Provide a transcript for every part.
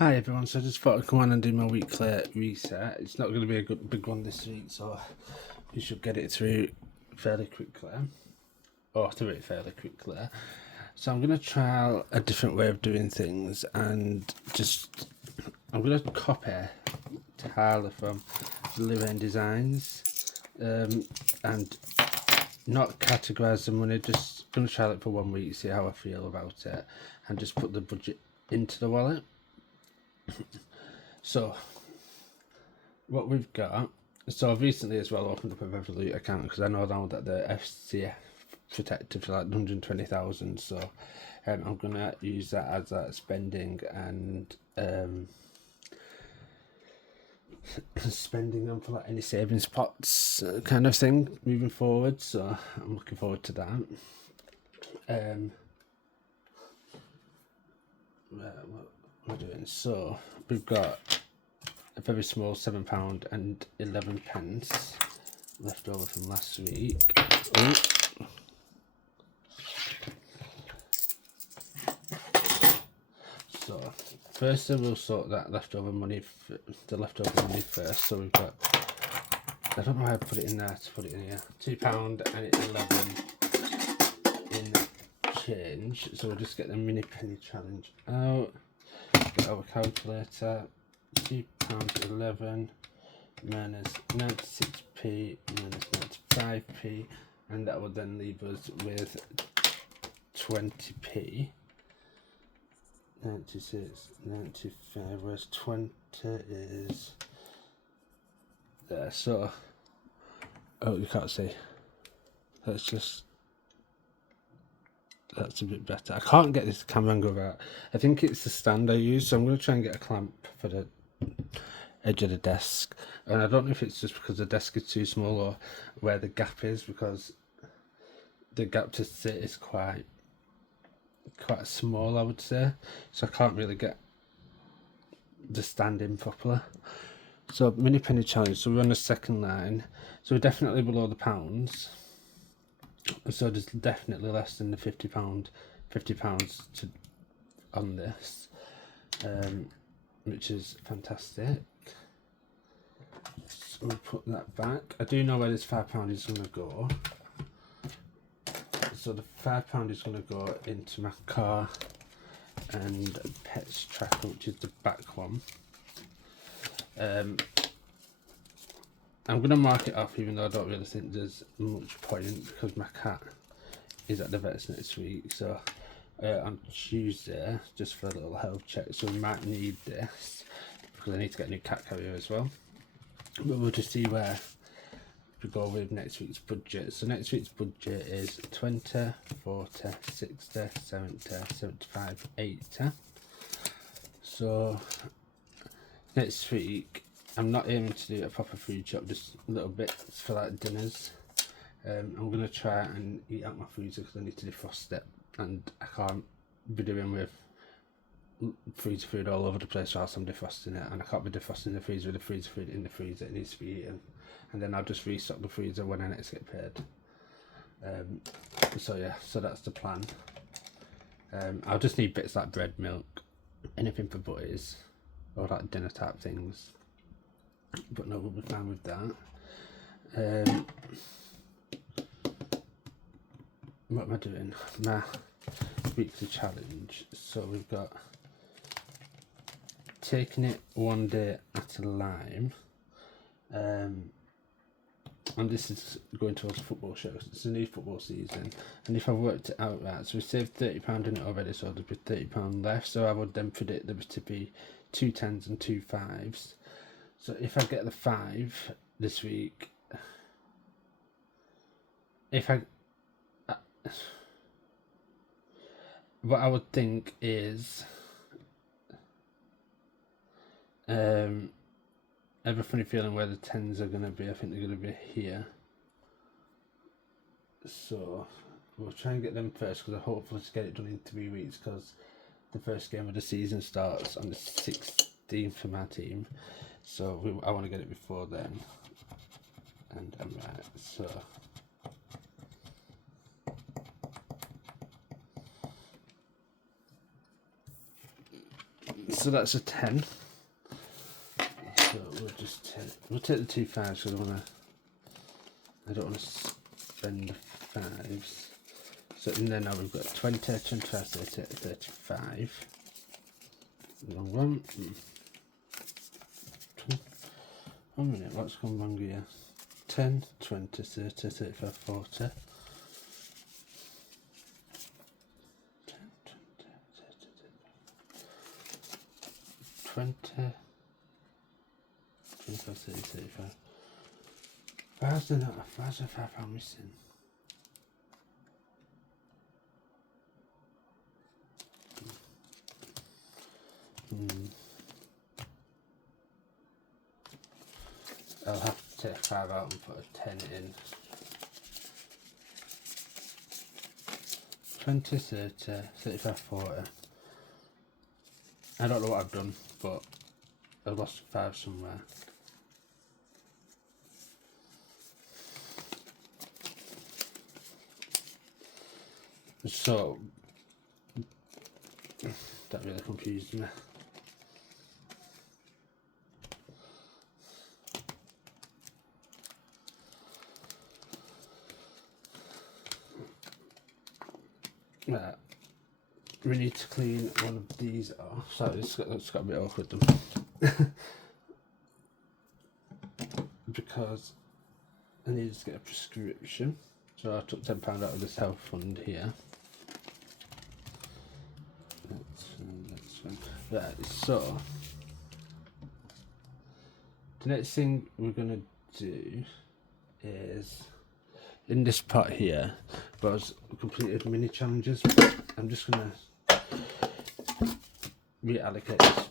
Hi everyone, so I just thought I'd come on and do my weekly reset. It's not going to be a big one this week, so we should get it through fairly quickly, or through it fairly quickly. So I'm going to try a different way of doing things, and I'm going to copy Tyler from Lorraine Designs, and not categorise the money, just going to try it for 1 week, see how I feel about it, and just put the budget into the wallet. So what we've got, so I've recently as well opened up a Revolut account because I know now that the FCF protected for like 120,000, so I'm gonna use that as a spending and spending them for like any savings pots kind of thing moving forward, so I'm looking forward to that. What we're doing, so we've got a very small £7 and 11 pence left over from last week. Ooh. So first we'll sort that leftover money, the leftover money first. So we've got, I don't know how I put it in there to put it in here, £2 and 11 in change. So we'll just get the mini penny challenge out, get our calculator. £2.11 minus 96p minus 95p, and that would then leave us with 20p. 96, 95, whereas 20 is there. So, oh, you can't see. That's a bit better. I can't get this camera angle right. I think it's the stand I use, so I'm going to try and get a clamp for the edge of the desk, and I don't know if it's just because the desk is too small or where the gap is, because the gap to sit is quite small, I would say, so I can't really get the stand in properly. So mini penny challenge, so we're on the second line, so we're definitely below the pounds, so there's definitely less than the £50 to on this, which is fantastic. So we'll put that back. I do know where this £5 is going to go. So the £5 is going to go into my car and pets tracker, which is the back one. I'm going to mark it off, even though I don't really think there's much point, because my cat is at the vet's next week. So on Tuesday, just for a little health check, so we might need this because I need to get a new cat carrier as well. But we'll just see where we go with next week's budget. So next week's budget is 20, 40, 60, 70, 75, 80. So next week I'm not aiming to do a proper food shop, just little bits for like dinners. I'm going to try and eat out my freezer because I need to defrost it, and I can't be doing with freezer food all over the place whilst I'm defrosting it, and I can't be defrosting the freezer with the freezer food in the freezer. It needs to be eaten, and then I'll just restock the freezer when I next get paid. So yeah, so that's the plan. I'll just need bits like bread, milk, anything for butties, or like dinner type things, but no, we'll be fine with that. What am I doing? My weekly challenge. So we've got taking it one day at a time, and this is going towards a football show. It's a new football season, and if I worked it out right, so we saved £30 in it already, so there'd be £30 left. So I would then predict there to be 2 10s and 2 5s. So if I get the 5 this week, what I would think is, I have a funny feeling where the 10s are going to be. I think they're going to be here. So we'll try and get them first, because I hopefully get it done in 3 weeks, because the first game of the season starts on the 16th for my team. So I want to get it before then. And I'm right. So that's a 10. So we'll take the 2 5s because I don't want to spend the 5s. So in there now we've got 20, 25, 30, 35. Wrong one. 1 minute, what's gone wrong here? 10, 20, 30, 35, 40. 10, 20, 25, 30, 35. Why's there not a £5 missing? I'll have to take 5 out and put a 10 in. 20, 30, 35, 40. I don't know what I've done, but I've lost 5 somewhere. So that really confused me. Right. We need to clean one of these off. Sorry, it's got a bit awkward them. Because I needed to get a prescription. So I took £10 out of this health fund here. That's one. Right, so the next thing we're gonna do is in this pot here, was completed mini challenges. I'm just gonna reallocate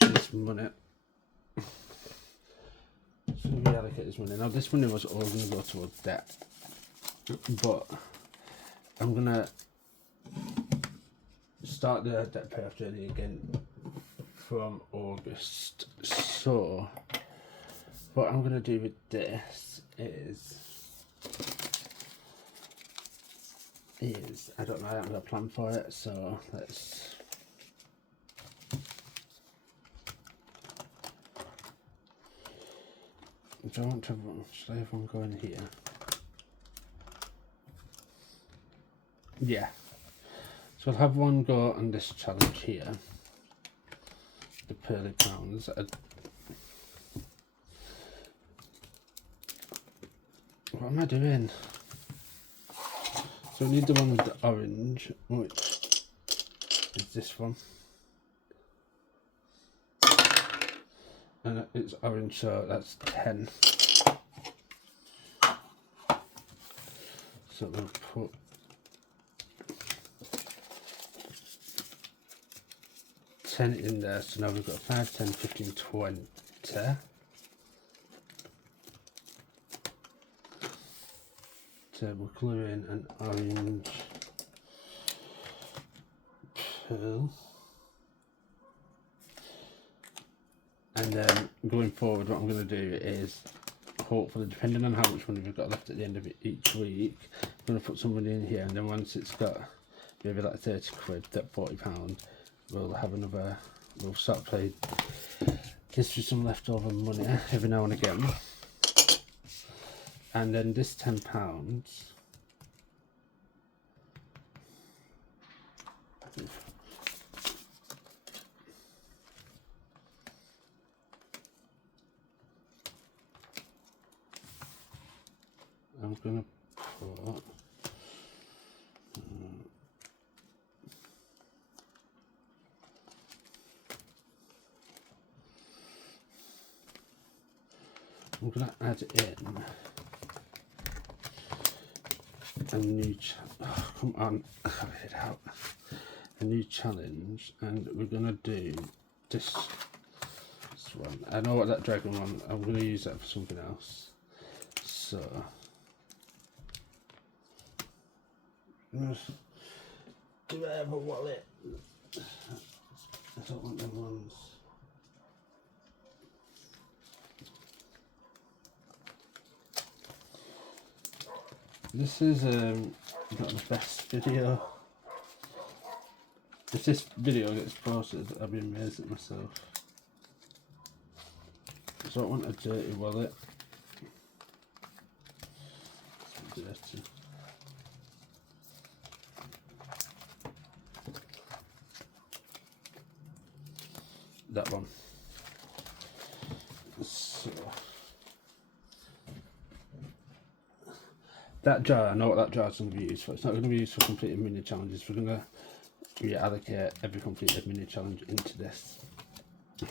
this money. Just gonna reallocate this money. Now this money was all gonna go towards debt, but I'm gonna start the debt payoff journey again from August. So what I'm gonna do with this is I don't know, I haven't got a plan for it, so let's do I want to should I have one go in here? Yeah. So I'll have one go on this challenge here. The pearly pounds. What am I doing? So we need the one with the orange, which is this one. And it's orange, so that's 10. So we'll put ten in there, so now we've got 5, 10, 15, 20. So we're gluing an orange pearl. And then going forward, what I'm going to do is, hopefully, depending on how much money we've got left at the end of it each week, I'm going to put some money in here, and then once it's got maybe like 30 quid, that £40, we'll have another, we'll start playing this with some leftover money every now and again. And then this £10, I'm gonna put I'm gonna add in a new come on, it out. A new challenge, and we're gonna do this one. I know what that dragon one. I'm gonna use that for something else. So do I have a wallet? I don't want them ones. This is not the best video. If this video gets posted, I'll be amazed at myself. So I don't want a dirty wallet. It's dirty. That one. So that jar, I know what that jar is going to be used for. It's not going to be used for completing mini challenges. We're going to reallocate every completed mini challenge into this.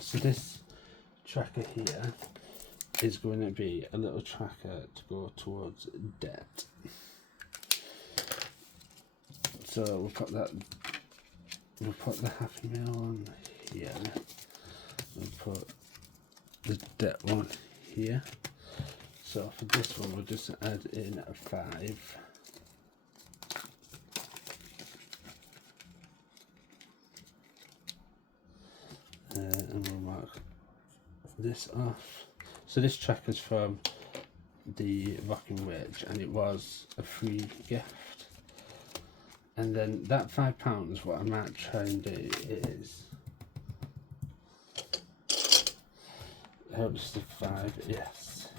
So this tracker here is going to be a little tracker to go towards debt. So we'll put that. We'll put the Happy Meal on here. We'll put the debt one here. So for this one, we'll just add in a 5. And we'll mark this off. So this tracker's from the Rocking Wage, and it was a free gift. And then that £5, what I might try and do is, I hope it's the 5, yes.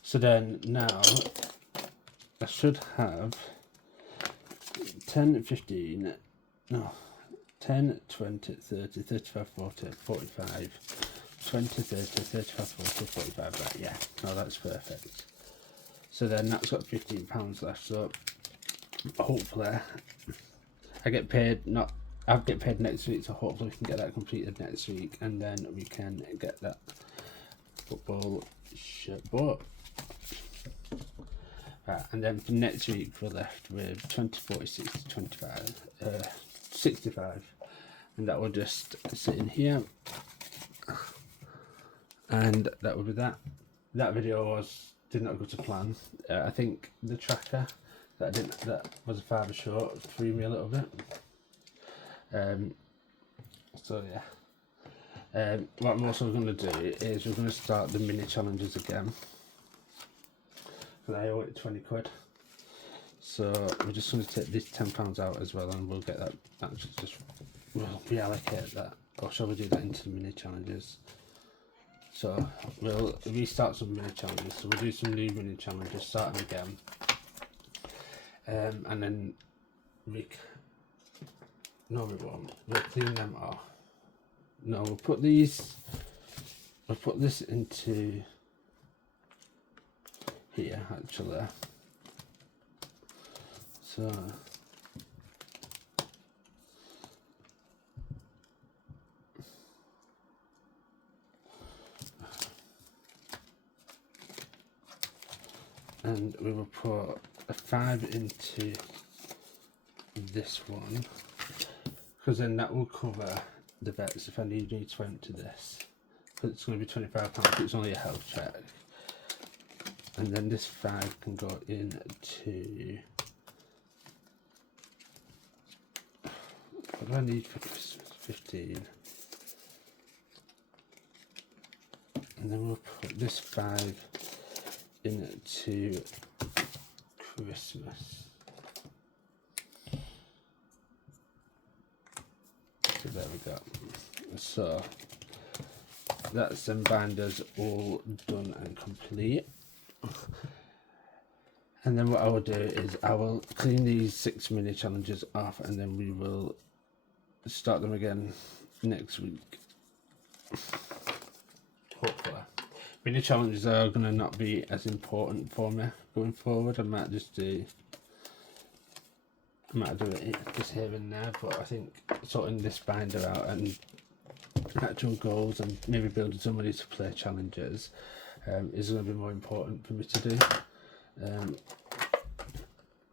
So then now I should have 10, 15, no, 10, 20, 30, 35, 40, 45, 20, 30, 35, 40, 45, right, yeah, no, that's perfect. So then that's got £15 left, so hopefully I get paid, I'll get paid next week, so hopefully we can get that completed next week, and then we can get that football shirt bought. Right, and then for next week we're left with 20, 40, 60, 25, 65, and that will just sit in here, and that would be that. That video did not go to plan. I think the tracker that was a fiver short threw me a little bit. So yeah. What I'm also going to do is we're going to start the mini challenges again. Because I owe it 20 quid. So we're just going to take this £10 out as well, and we'll get that, we'll reallocate that. Or shall we do that into the mini challenges? So we'll restart some mini challenges. So we'll do some new mini challenges, starting again. And then no we won't. We'll clean them off. No, we'll put this into here actually. So and we will put a 5 into this one, because then that will cover the bets if I need to empty this, because it's going to be £25, it's only a health check. And then this 5 can go into, what do I need for Christmas? 15. And then we'll put this 5 into Christmas. So there we go. So that's them binders all done and complete. And then what I will do is I will clean these 6 mini challenges off, and then we will start them again next week. Hopefully. Mini challenges are going to not be as important for me going forward. I might do it just here and there, but I think sorting this binder out and actual goals and maybe building somebody to play challenges is going to be more important for me to do.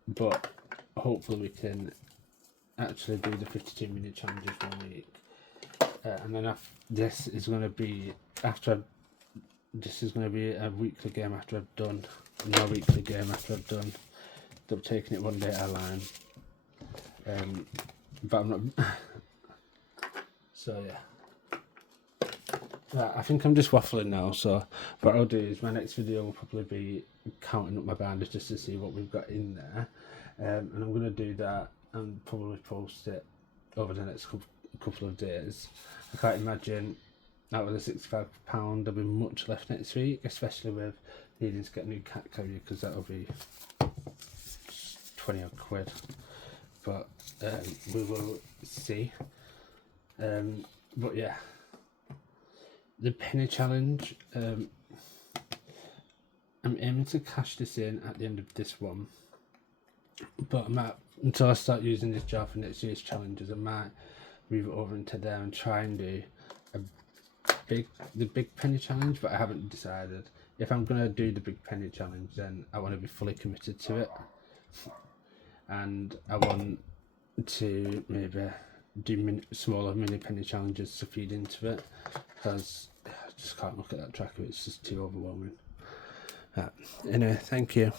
But hopefully we can actually do the 52 minute challenges one week, and then this is going to be a weekly game after I've done, no weekly game after I've done. I'm taking it one day at a time, but I'm not. So yeah. Right, I think I'm just waffling now, so what I'll do is my next video will probably be counting up my binders just to see what we've got in there, and I'm going to do that and probably post it over the next couple of days. I can't imagine out of the £65 there'll be much left next week, especially with needing to get a new cat carrier, because that'll be 20 odd quid, but we will see. But yeah, the penny challenge, I'm aiming to cash this in at the end of this one, but until I start using this jar for next year's challenges, I might move it over into there and try and do the big penny challenge, but I haven't decided. If I'm going to do the big penny challenge, then I want to be fully committed to it, and I want to maybe do smaller mini penny challenges to feed into it, because I just can't look at that tracker, it's just too overwhelming. Anyway, thank you.